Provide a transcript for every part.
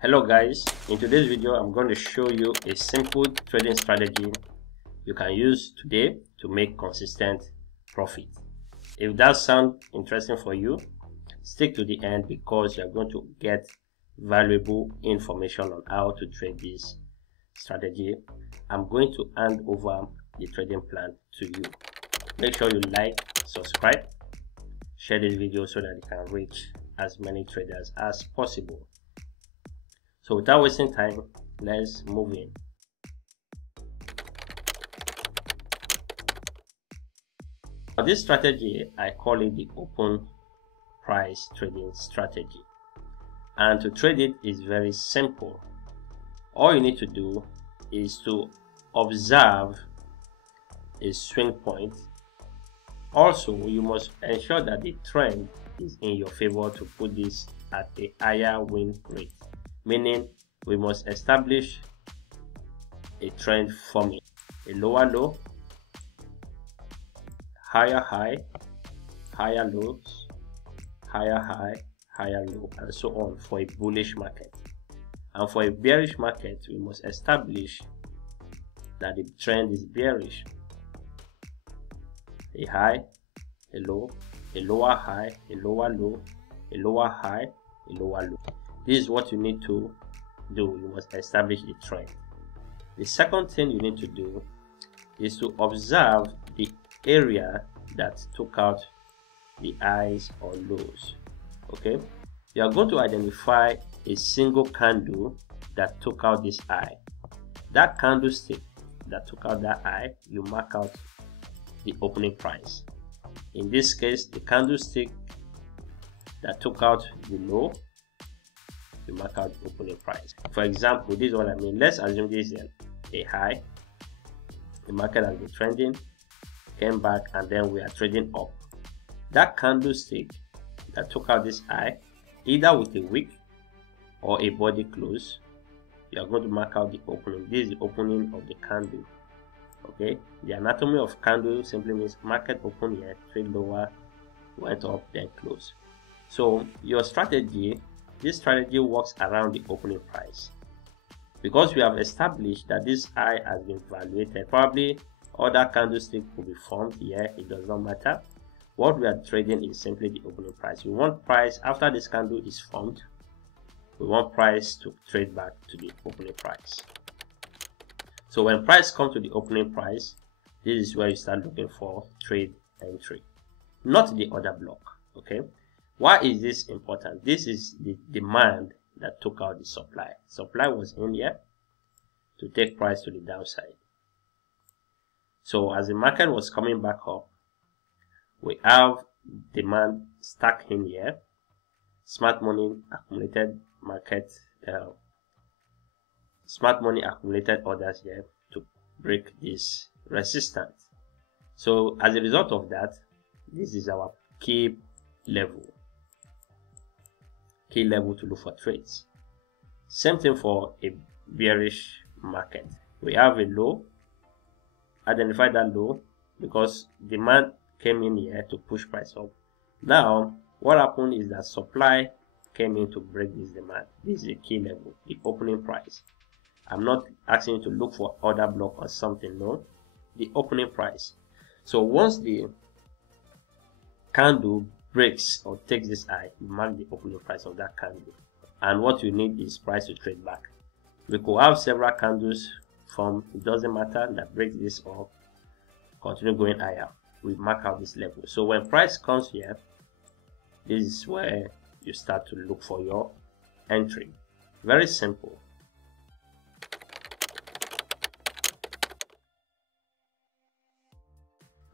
Hello guys, in today's video I'm going to show you a simple trading strategy you can use today to make consistent profit. If that sounds interesting for you, stick to the end because you're going to get valuable information on how to trade this strategy. I'm going to hand over the trading plan to you. Make sure you like, subscribe, share this video so that it can reach as many traders as possible. So without wasting time, let's move in. For this strategy, I call it the open price trading strategy. And to trade it is very simple. All you need to do is to observe a swing point. Also, you must ensure that the trend is in your favor to put this at a higher win rate. Meaning we must establish a trend forming a lower low, higher high, higher lows, higher high, higher low, and so on for a bullish market. And for a bearish market, we must establish that the trend is bearish. A high, a low, a lower high, a lower low, a lower high, a lower low. This is what you need to do. You must establish the trend. The second thing you need to do is to observe the area that took out the highs or lows. Okay, you are going to identify a single candle that took out this high. That candlestick that took out that high, you mark out the opening price. In this case, the candlestick that took out the low, you mark out the opening price. For example, this is what I mean. Let's assume this is a high. The market has been trending, came back, and then we are trading up. That candlestick that took out this high, either with a wick or a body close, you are going to mark out the opening. This is the opening of the candle. Okay, the anatomy of candle simply means market open here, trade lower, went up, then close. So your strategy, this strategy works around the opening price. Because we have established that this high has been valuated, probably other candlestick will be formed here, it does not matter. What we are trading is simply the opening price. We want price, after this candle is formed, we want price to trade back to the opening price. So when price comes to the opening price, this is where you start looking for trade entry, not the other block. Okay, why is this important? This is the demand that took out the supply. Supply was in here to take price to the downside. So as the market was coming back up, we have demand stuck in here. Smart money accumulated market. Smart money accumulated orders here to break this resistance. So as a result of that, this is our key level to look for trades. Same thing for a bearish market. We have a low, identify that low because demand came in here to push price up. Now what happened is that supply came in to break this demand. This is a key level, the opening price. I'm not asking you to look for other block or something, no, the opening price. So once the candle breaks or takes this high, you mark the opening price of that candle, and what you need is price to trade back. We could have several candles from, it doesn't matter, that breaks this up, continue going higher, we mark out this level. So when price comes here, this is where you start to look for your entry. Very simple.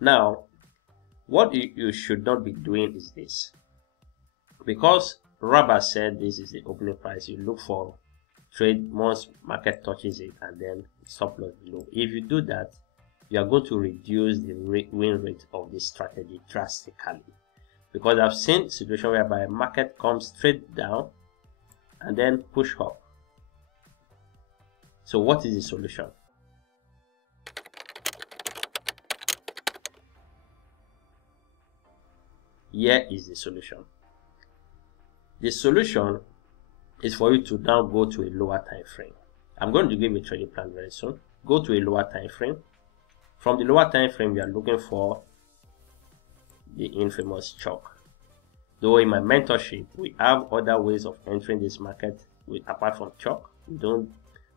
Now what you should not be doing is this. Because Raba said this is the opening price, you look for trade once market touches it and then stop loss below. If you do that, you are going to reduce the win rate of this strategy drastically. Because I've seen situation whereby market comes straight down and then push up. So what is the solution? Here is the solution. The solution is for you to now go to a lower time frame. I'm going to give you a trading plan very soon. Go to a lower time frame. From the lower time frame, we are looking for the infamous chalk. Though in my mentorship, we have other ways of entering this market apart from chalk.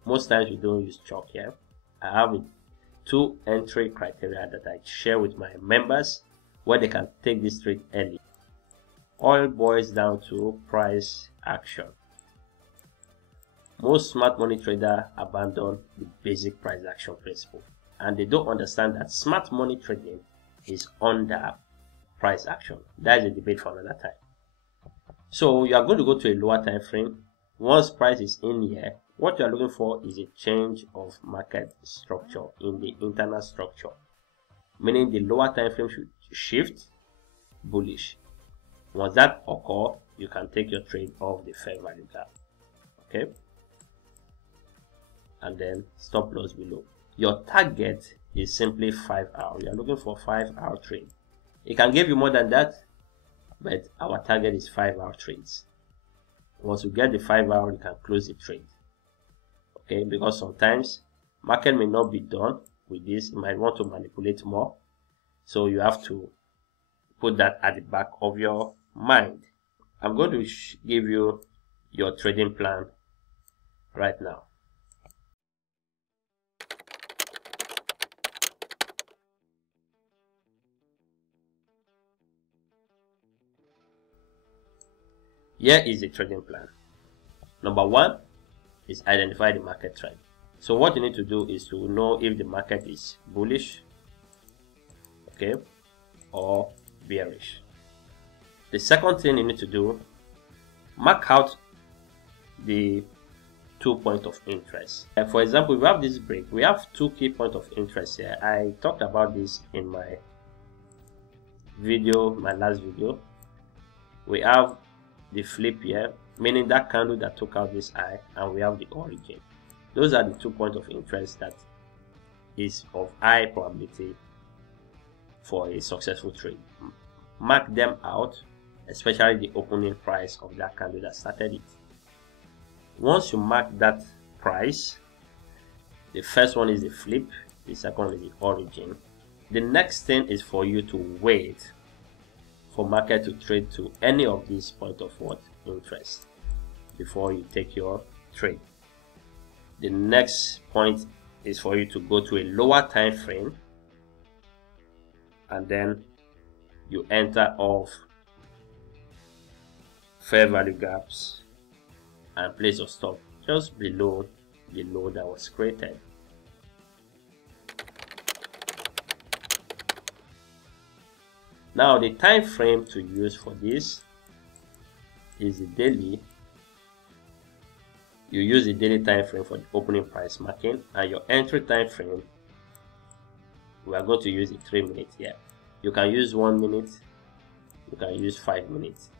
Most times we don't use chalk here. I have 2 entry criteria that I share with my members where they can take this trade early. All boils down to price action. Most smart money traders abandon the basic price action principle, and they don't understand that smart money trading is under price action. That is a debate for another time. So you are going to go to a lower time frame. Once price is in here, what you are looking for is a change of market structure in the internal structure, meaning the lower time frame should shift bullish. Once that occurs, you can take your trade off the fair value gap. Okay, and then stop loss below. Your target is simply 5 hours. You are looking for 5-hour trade. It can give you more than that, but our target is 5-hour trades. Once you get the 5 hour, you can close the trade. Okay, because sometimes market may not be done with this. You might want to manipulate more, so you have to put that at the back of your mind. I'm going to give you your trading plan right now. Here is the trading plan. Number 1 is identify the market trend. So what you need to do is to know if the market is bullish, okay, or bearish. The second thing you need to do, mark out the 2 points of interest. For example, if we have this break, we have 2 key points of interest here. I talked about this in my last video. We have the flip here, meaning that candle that took out this high, and we have the origin. Those are the 2 points of interest that is of high probability for a successful trade. Mark them out, especially the opening price of that candle that started it. Once you mark that price, the first one is the flip, the second one is the origin. The next thing is for you to wait for market to trade to any of these points of interest before you take your trade. The next point is for you to go to a lower time frame, and then you enter off fair value gaps and place your stop just below the low that was created. Now the time frame to use for this is the daily. You use the daily time frame for the opening price marking, and your entry time frame, we are going to use the 3 minutes here. You can use 1 minute, you can use 5 minutes.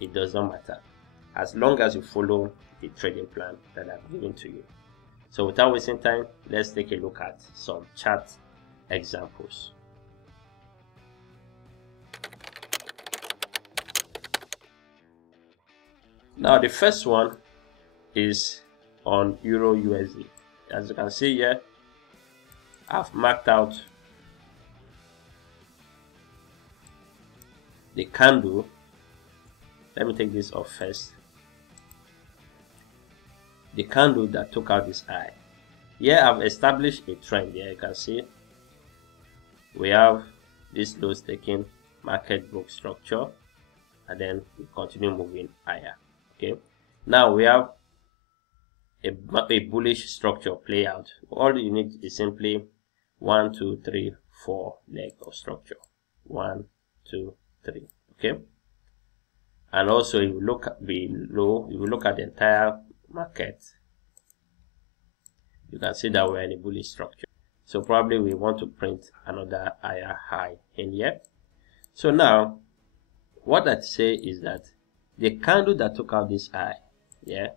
It does not matter, as long as you follow the trading plan that I've given to you. So without wasting time, let's take a look at some chart examples. Now the first one is on Euro USD. As you can see here, I've marked out the candle. Let me take this off first. The candle that took out this high. Here I've established a trend. Here you can see we have this low taking market book structure, and then we continue moving higher. Okay, now we have a bullish structure play out. All you need is simply 1, 2, 3, 4 leg of structure. 1, 2, 3. Okay, and also if you look below, if you look at the entire market, you can see that we're in a bullish structure. So probably we want to print another higher high in here. So now what I'd say is that the candle that took out this high, yeah,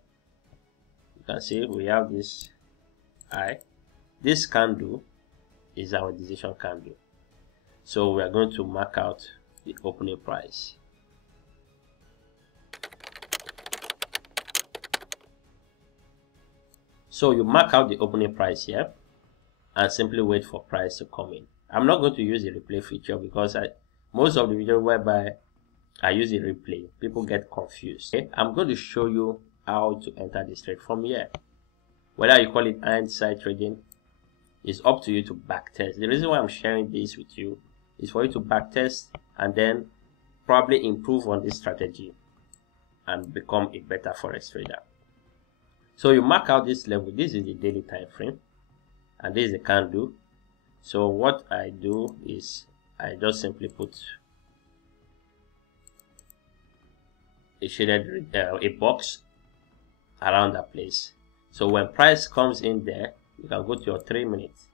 you can see we have this high. This candle is our decision candle, so we are going to mark out the opening price. So you mark out the opening price here and simply wait for price to come in. I'm not going to use the replay feature because most of the video whereby I use the replay, people get confused. Okay? I'm going to show you how to enter this trade from here. Whether you call it hindsight trading, it's up to you to backtest. The reason why I'm sharing this with you is for you to backtest and then probably improve on this strategy and become a better forex trader. So you mark out this level. This is the daily time frame and this is the candle. So what I do is I just simply put a shaded a box around that place. So when price comes in there, you can go to your 3 minutes.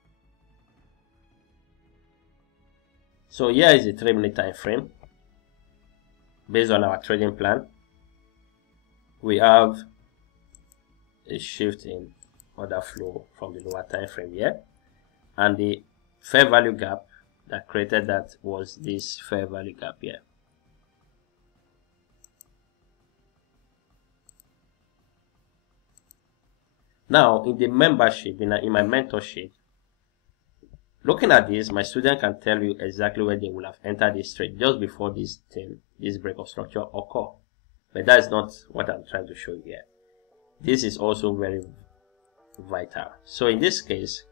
So here is the 3 minute time frame. Based on our trading plan, we have a shift in order flow from the lower time frame here, and the fair value gap that created that was this fair value gap here. Now in the membership, in my mentorship, looking at this, my student can tell you exactly where they will have entered this trade just before this break of structure occur. But that is not what I'm trying to show you here. This is also very vital. So in this case,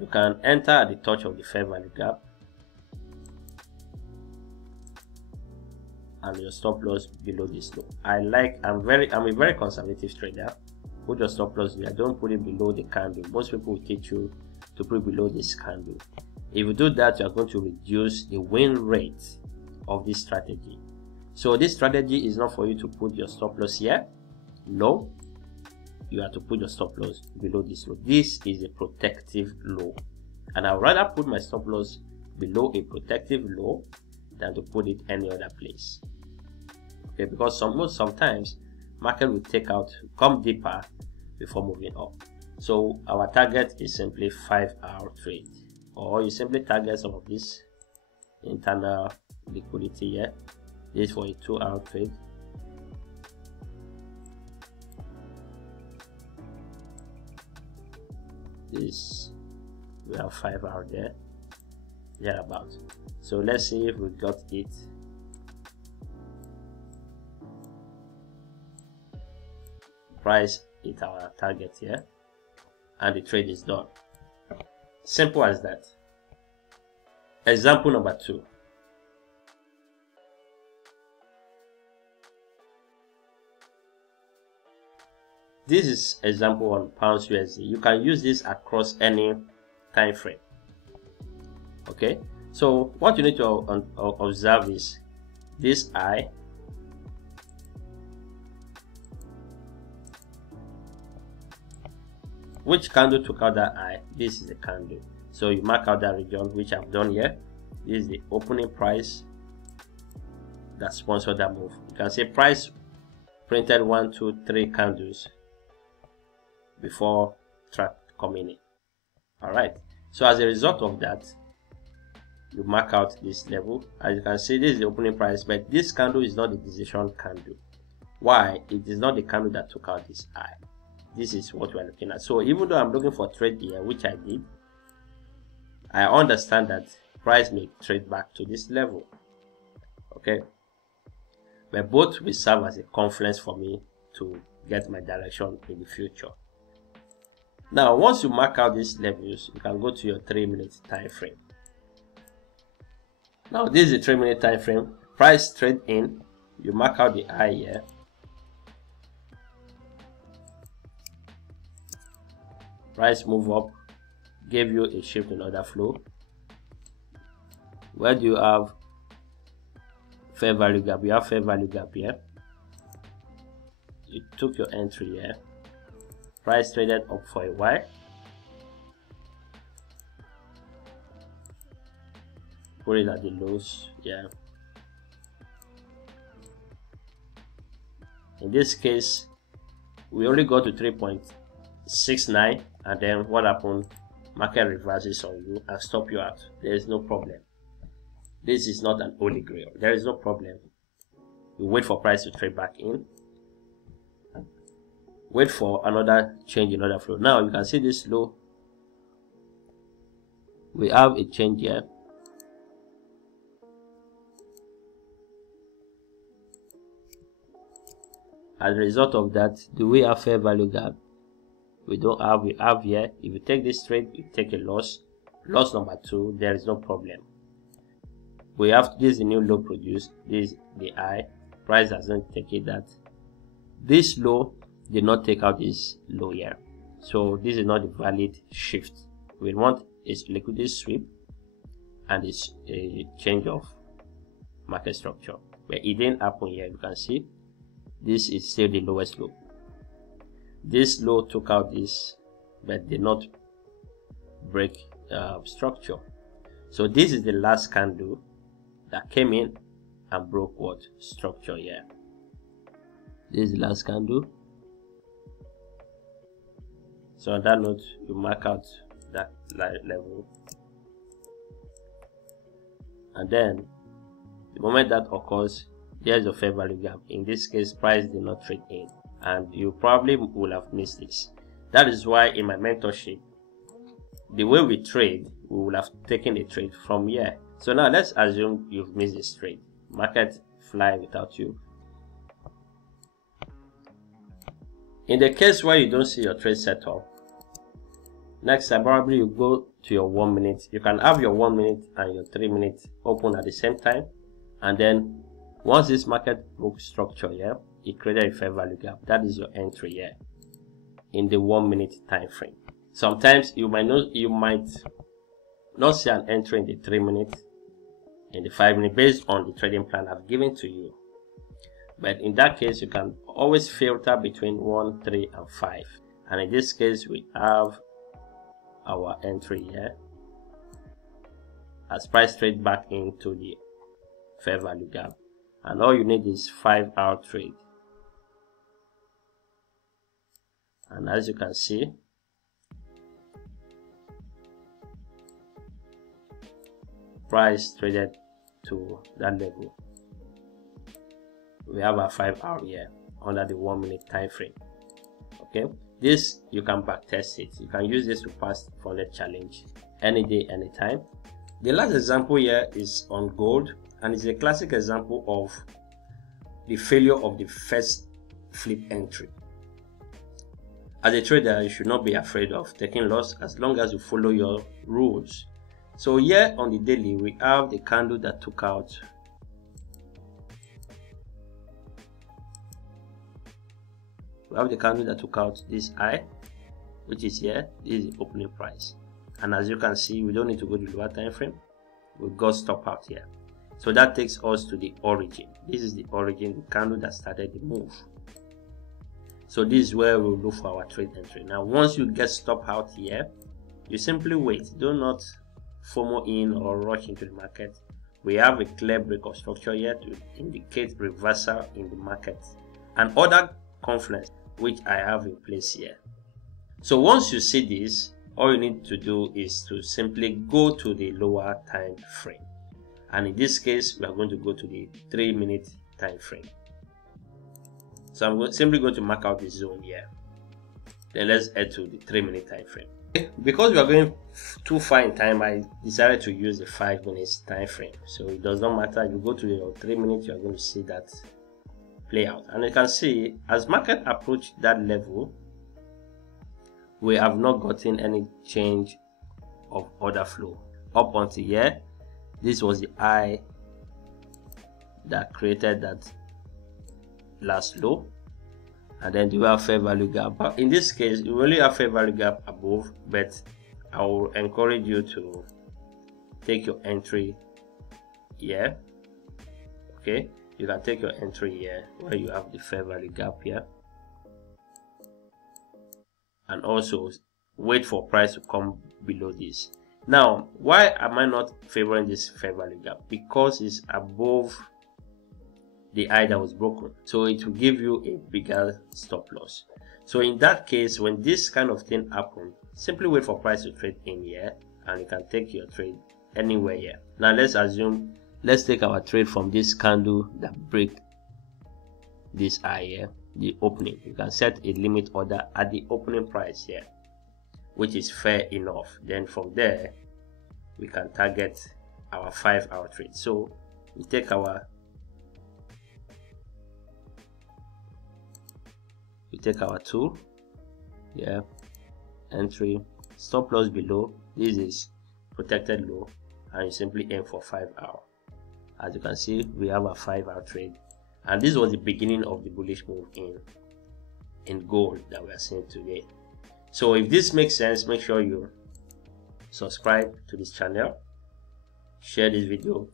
you can enter at the touch of the fair value gap and your stop loss below this low. I'm a very conservative trader. Put your stop loss here. Don't put it below the candle. Most people will teach you to put below this candle. If you do that, you are going to reduce the win rate of this strategy. So this strategy is not for you to put your stop loss here. No, you have to put your stop loss below this low. This is a protective low, and I would rather put my stop loss below a protective low than to put it any other place. Okay, because sometimes market will come deeper before moving up. So our target is simply 5-hour trade, or you simply target some of this internal liquidity here. This is for a 2-hour trade. This we have 5-hour there, thereabout. So let's see if we got it. Price hit our target here, and the trade is done. Simple as that. Example number 2. This is example on pounds USD. You can use this across any time frame. Okay, so what you need to observe is this eye. Which candle took out that eye? This is the candle. So you mark out that region, which I've done here. This is the opening price that sponsored that move. You can see price printed 1, 2, 3 candles before track coming in. Alright, so as a result of that, you mark out this level. As you can see, this is the opening price, but this candle is not the decision candle. Why? It is not the candle that took out this eye. This is what we are looking at. So even though I'm looking for trade here, which I did, I understand that price may trade back to this level. Okay, but both will serve as a confluence for me to get my direction in the future. Now once you mark out these levels, you can go to your 3 minute time frame. Now this is the 3 minute time frame. Price trade in, you mark out the eye here. Price move up, gave you a shift in order flow. Where do you have fair value gap? You have fair value gap here. You took your entry here. Price traded up for a while. Put it at the lows. Yeah. In this case, we only got to 3.69, and then what happened? Market reverses on you and stop you out. There is no problem. This is not an holy grail. There is no problem. You wait for price to trade back in. wait for another change in order flow. Now you can see this low, we have a change here. As a result of that, do we have fair value gap? We don't have. We have here. If you take this trade, you take a loss. Loss number 2, there is no problem. We have this is the new low produced. This is the high. Price doesn't take it that. This low did not take out this low here. So this is not a valid shift. We want is liquidity sweep and it's a change of market structure. But it didn't happen here. You can see this is still the lowest low. This low took out this, but did not break structure. So this is the last candle that came in and broke what structure here. This is the last candle. So on that note, you mark out that level, and then the moment that occurs, there's a fair value gap. In this case, price did not trade in, and you probably will have missed this. That is why in my mentorship, the way we trade, we will have taken a trade from here. So now let's assume you've missed this trade. Market fly without you. In the case where you don't see your trade set up, next time probably you go to your 1 minute. You can have your 1 minute and your 3 minutes open at the same time, and then once this market broke structure here, it created a fair value gap. That is your entry here in the 1 minute time frame. Sometimes you might not see an entry in the 3 minutes, in the 5 minutes, based on the trading plan I've given to you. But in that case, you can always filter between 1, 3, and 5. And in this case, we have our entry here as price trade back into the fair value gap. And all you need is 5-hour trade. And as you can see, price traded to that level. We have a 5-hour here under the 1 minute time frame. Okay, this you can back test it. You can use this to pass for the challenge any day, anytime. The last example here is on gold, and it's a classic example of the failure of the first flip entry. As a trader, you should not be afraid of taking loss as long as you follow your rules. So here on the daily, we have the candle that took out this high, which is here. This is the opening price, and as you can see, we don't need to go to the lower time frame. We got stop out here. So that takes us to the origin. This is the origin, the candle that started the move. So this is where we'll look for our trade entry. Now once you get stop out here, you simply wait. Do not FOMO in or rush into the market. We have a clear break of structure here to indicate reversal in the market and other confluence which I have in place here. So once you see this, all you need to do is to simply go to the lower time frame, and in this case we are going to go to the 3 minute time frame. So I'm simply going to mark out the zone here. Then let's head to the 3 minute time frame. Because we are going too far in time, I decided to use the 5 minutes time frame. So it does not matter if you go to your 3 minutes, you are going to see that play out. And you can see as market approach that level, we have not gotten any change of order flow up until here. This was the high that created that last low, and then you have fair value gap. But in this case, you only have fair value gap above, but I will encourage you to take your entry here. Okay, you can take your entry here where you have the fair value gap here, and also wait for price to come below this. Now, why am I not favoring this fair value gap? Because it's above the high that was broken, so it will give you a bigger stop loss. So in that case, when this kind of thing happens, simply wait for price to trade in here, and you can take your trade anywhere here. Now let's take our trade from this candle that break this high here. the opening. You can set a limit order at the opening price here, which is fair enough. Then from there we can target our 5-hour trade. So we take our tool, yeah, entry, stop loss below. This is protected low, and you simply aim for 5 hour. As you can see, we have a 5-hour trade, and this was the beginning of the bullish move in gold that we are seeing today. So if this makes sense, make sure you subscribe to this channel, share this video,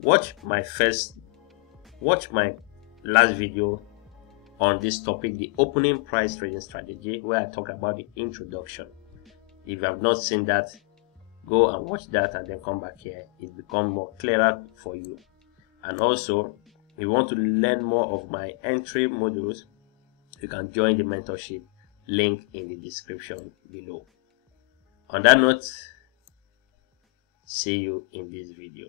watch my last video on this topic, the opening price trading strategy, where I talk about the introduction. If you have not seen that, go and watch that and then come back here. It becomes more clearer for you. And also, if you want to learn more of my entry modules, you can join the mentorship link in the description below. On that note, see you in this video.